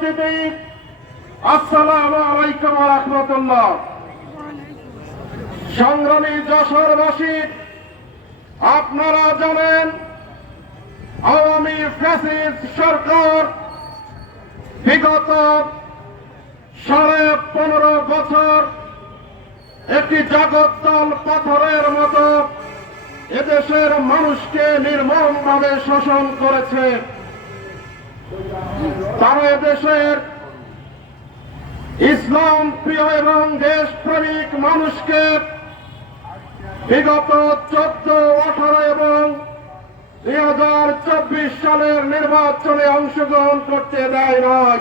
উপস্থিতি, আসসালামু আলাইকুম ওয়া রাহমাতুল্লাহ। সংগ্রামী যশোরবাসী, আপনারা জানেন আওয়ামী ফ্যাসিস্ট সরকার বিগত 15.5 বছর একটি জগদ্দল পাথরের মতো এদেশের মানুষকে নির্মমভাবে শোষণ করেছে। তারা এদেশের ইসলাম প্রিয় এবং দেশপ্রেমিক মানুষকে বিগত 14, 18 এবং 2024 সালের নির্বাচনে অংশগ্রহণ করতে দেয় নাই।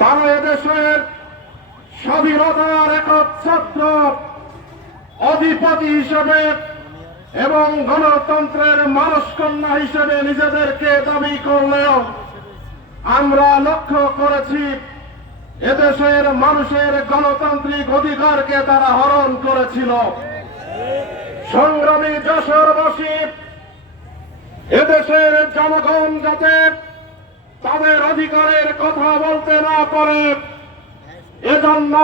তারা এদেশের স্বাধীনতার একচ্ছত্র অধিপতি হিসেবে এবং গণতন্ত্রের মানসকন্যা হিসেবে নিজেদেরকে দাবি করলেও আমরা লক্ষ্য করেছি এদেশের মানুষের গণতান্ত্রিক অধিকারকে তারা হরণ করেছিল। সংগ্রামী যশোরবাসী, এদেশের জনগণ যাতে তাদের অধিকারের কথা বলতে না পারে, এজন্য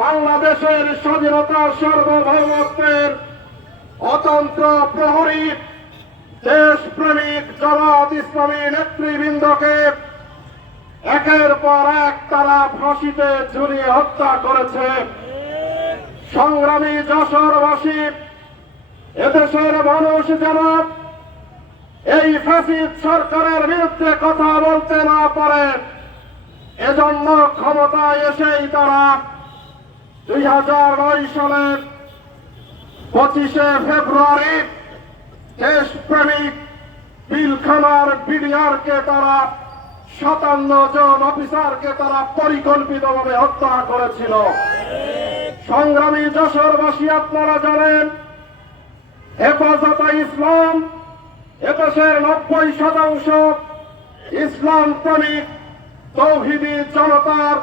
বাংলাদেশের স্বাধীনতা সার্বভৌমত্বের অতন্ত্র প্রহরী দেশপ্রেমিক জামাত ইসলামী নেতৃবৃন্দকে একের পর এক তারা ফাঁসিতে ঝুলিয়ে হত্যা করেছে। সংগ্রামী যশোরবাসী, এদেশের মানুষ যেন এই ফ্যাসিস্ট সরকারের বিরুদ্ধে কথা বলতে না পারে, এজন্য ক্ষমতায় এসেই তারা 2009 সালের 25শে ফেব্রুয়ারি দেশপ্রেমিক পিলখানার বিডিআরকে তারা 57 জন অফিসারকে তারা পরিকল্পিতভাবে হত্যা করেছিল। সংগ্রামী যশোরবাসী, আপনারা জানেন হেফাজতে ইসলাম এদেশের 90% ইসলাম প্রেমিক তৌহিদি জনতার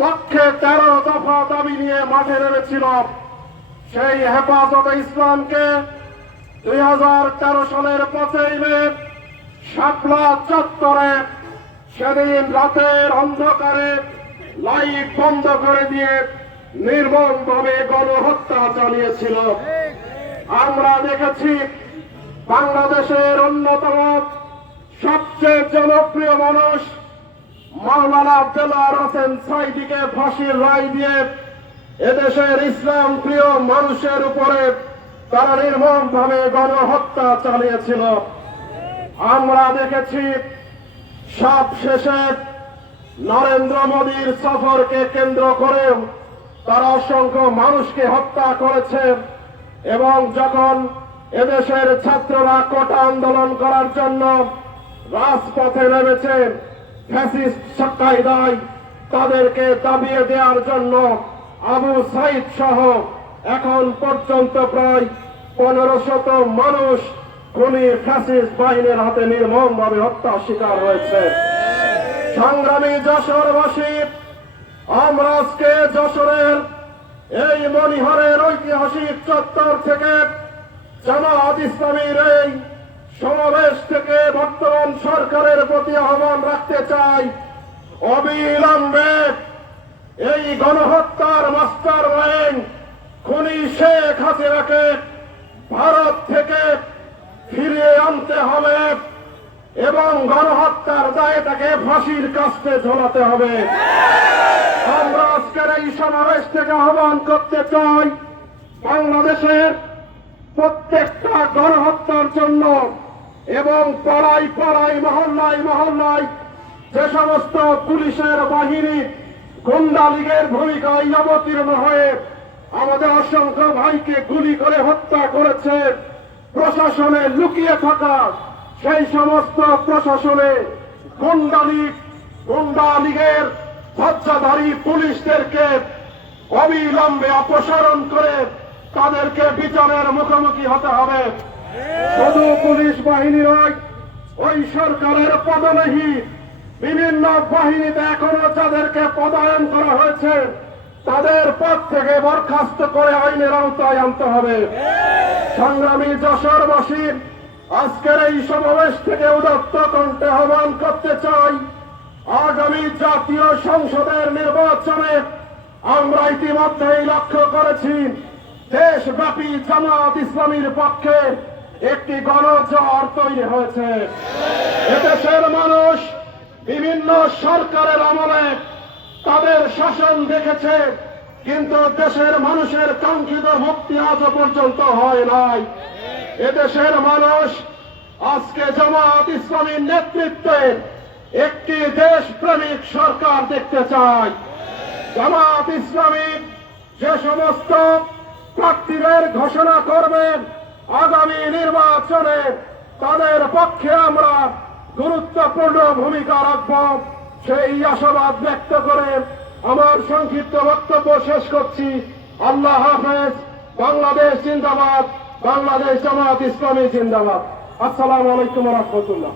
পক্ষে 13 দফা দাবি নিয়ে মাঠে নেমেছিল। সেই হেফাজতে ইসলামকে 2013 সালের 5ই মে শাপলা চত্বরে সেদিন রাতের অন্ধকারে লাইট বন্ধ করে দিয়ে নির্মমভাবে গণহত্যা চালিয়েছিল। আমরা দেখেছি বাংলাদেশের অন্যতম সবচেয়ে জনপ্রিয় মানুষ মাওলানা দেলোয়ার হোসেন সাঈদীকে ফাঁসির রায় দিয়ে এদেশের ইসলাম প্রিয় মানুষের উপরে তারা নির্মমভাবে গণহত্যা চালিয়েছিল। আমরা দেখেছি সব শেষে নরেন্দ্র মোদীর সফরকে কেন্দ্র করে তারা অসংখ্য মানুষকে হত্যা করেছে এবং যখন এদেশের ছাত্ররা কোটা আন্দোলন করার জন্য রাজপথে নেমেছে, ফ্যাসিস্ট কায়দায় তাদেরকে দাবিয়ে দেওয়ার জন্য আবু সাইদ সহ এখন পর্যন্ত প্রায় 1500 মানুষ খুনি ফ্যাসিস্ট বাহিনীর হাতে নির্মমভাবে হত্যার শিকার হয়েছে। সংগ্রামী যশোরবাসী, আমরা আজকে যশোরের এই মনিহারের ঐতিহাসিক চত্বর থেকে জামাত ইসলামীর এই সমাবেশ থেকে বর্তমান সরকারের প্রতি আহ্বান রাখতে চাই, অবিলম্বে এই গণহত্যার মাস্টার মাইন্ড খুনি শেখ হাসিনাকে ভারত থেকে ফিরিয়ে আনতে হবে এবং গণহত্যার দায়ে তাকে ফাঁসির কাস্তে ঝোলাতে হবে। আমরা আজকের এই সমাবেশ থেকে আহ্বান করতে চাই, বাংলাদেশের প্রত্যেকটা গণহত্যার জন্য এবং পাড়ায় পাড়ায় মহল্লায় মহল্লায় যে সমস্ত পুলিশের বাহিনী গুন্ডা লীগের ভূমিকায় অবতীর্ণ হয়ে আমাদের অসংখ্য ভাইকে গুলি করে হত্যা করেছে, প্রশাসনে লুকিয়ে থাকা সেই সমস্ত প্রশাসনে গুন্ডা লীগের ধ্বজাধারী পুলিশদেরকে অবিলম্বে অপসারণ করে তাদেরকে বিচারের মুখোমুখি হতে হবে। শুধু পুলিশ বাহিনী নয়, ওই সরকারের পদমহী বিভিন্ন বাহিনীতে এখনো যাদেরকে পদায়ন করা হয়েছে তাদের পদ থেকে বরখাস্ত করে আইনের আওতায় আনতে হবে। সংগ্রামী যশোরবাসী, আজকের এই সমাবেশ থেকে উদাত্ত কণ্ঠে আহ্বান আহ্বান করতে চাই, আগামী জাতীয় সংসদের নির্বাচনে আমরা ইতিমধ্যেই লক্ষ্য করেছি দেশব্যাপী জামাত ইসলামীর পক্ষে একটি গণজোয়ার তৈরি হয়েছে। এদেশের মানুষ বিভিন্ন সরকারের আমলে তাদের শাসন দেখেছে, কিন্তু দেশের মানুষের কাঙ্ক্ষিত মুক্তি আজও পর্যন্ত হয় নাই। এদেশের মানুষ আজকে জামাত ইসলামীর নেতৃত্বে একটি দেশপ্রেমিক সরকার দেখতে চায়। জামাত ইসলামী যে সমস্ত প্রার্থীদের ঘোষণা করবেন আগামী নির্বাচনে, তাদের পক্ষে আমরা গুরুত্বপূর্ণ ভূমিকা রাখব, সেই আশাবাদ ব্যক্ত করে আমার সংক্ষিপ্ত বক্তব্য শেষ করছি। আল্লাহ হাফেজ। বাংলাদেশ জিন্দাবাদ। বাংলাদেশ জামাত ইসলামী জিন্দাবাদ। আসসালামু আলাইকুম ওয়া রাহমাতুল্লাহ।